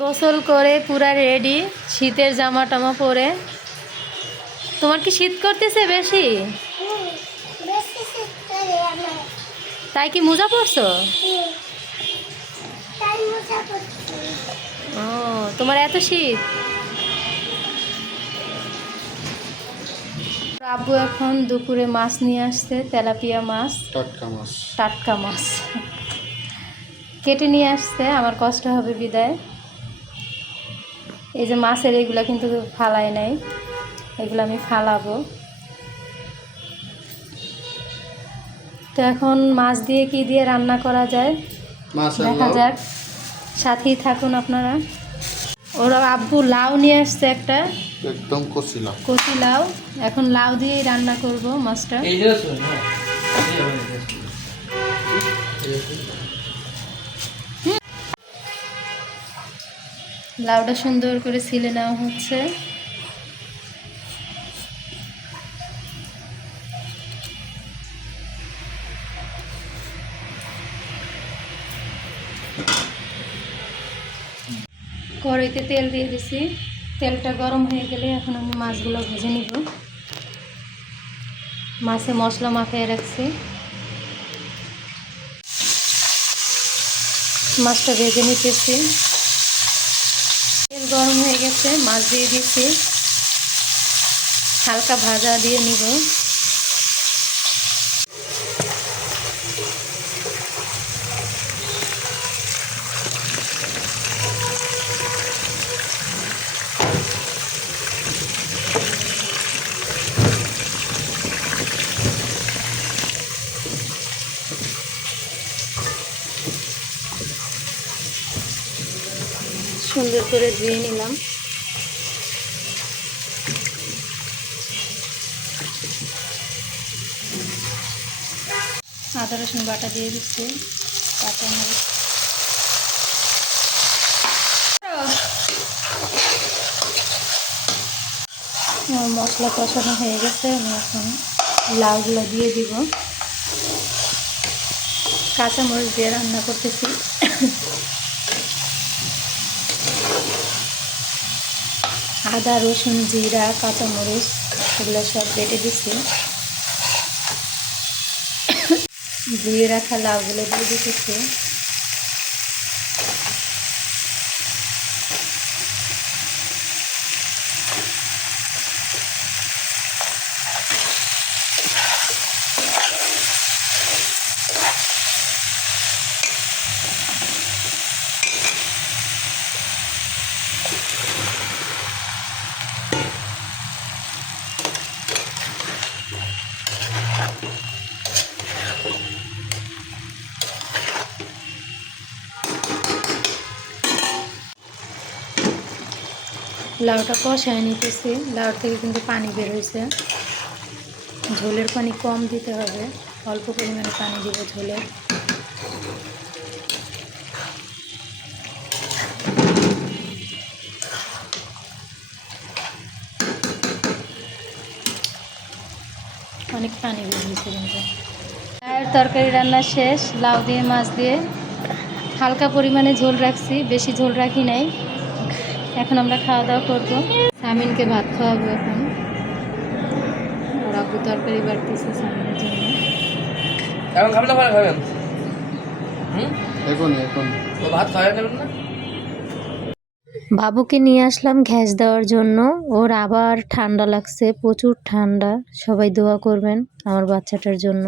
গোসল করে পুরা রেডি, শীতের জামা টামা পরে। তোমার কি শীত করতেছে বেশি? তাই কি মোজা পরছো? ও, তোমার এত শীত? আব্বু এখন দুপুরে মাছ নিয়ে আসছে, তেলাপিয়া মাছ, টাটকা মাছ কেটে নিয়ে আসছে। আমার কষ্ট হবে বিদায়। এই যে মাছের এগুলা কিন্তু ফালাই নাই, এগুলো আমি ফালাবো। তো এখন মাছ দিয়ে কি দিয়ে রান্না করা যায় দেখা যাক, সাথেই থাকুন আপনারা। ওরা আব্বু লাউ নিয়ে আসছে একটা, একদম কচি লাউ। এখন লাউ দিয়েই রান্না করব মাছটা। লাউটা সুন্দর করে ছিলে নেওয়া হচ্ছে। কড়াইতে তেল দিয়ে দিছি, তেলটা গরম হয়ে গেলে এখন আমি মাছগুলো ভেজে নিব। মাছে মশলা মাখিয়ে রাখছি, মাছটা ভেজে নিতেছি। তেল গরম হয়ে গেছে, মাছ দিয়ে দিচ্ছি, হালকা ভাজা দিয়ে নিব। সুন্দর করে ধুয়ে নিলাম। আদা রসুন বাটা দিয়ে দিচ্ছি, কাঁচামরিচ। মশলা কষানো হয়ে গেছে, আমি এখন লাউগুলো দিয়ে দিব। কাঁচামরিচ দিয়ে রান্না করতেছি। আদা রসুন জিরা কাঁচামরিচ এগুলো সব বেটে দিচ্ছি। ধুয়ে রাখা লাউগুলো দিয়ে দিতেছি। লাউটা কষায় নিতেছি, লাউর থেকে কিন্তু পানি বের হয়েছে। ঝোলের পানি কম দিতে হবে, অল্প পরিমাণে পানি দিব ঝোলের। অনেক পানি বের হয়েছে কিন্তু। লাউয়ের তরকারি রান্না শেষ, লাউ দিয়ে মাছ দিয়ে হালকা পরিমাণে ঝোল রাখছি, বেশি ঝোল রাখি নাই। এখন আমরা খাওয়া দাওয়া করবো। সামিনকে ভাত খাওয়াবো এখন। আর আব্বু তরকারি বাড়তেছে সামিনের জন্য। এখন খাবেন না, পরে খাবেন? এখন ভাত খাওয়া যাবেন না। বাবুকে নিয়ে আসলাম ঘ্যাস দেওয়ার জন্য। ওর আবার ঠান্ডা লাগছে, প্রচুর ঠান্ডা। সবাই দোয়া করবেন আমার বাচ্চাটার জন্য।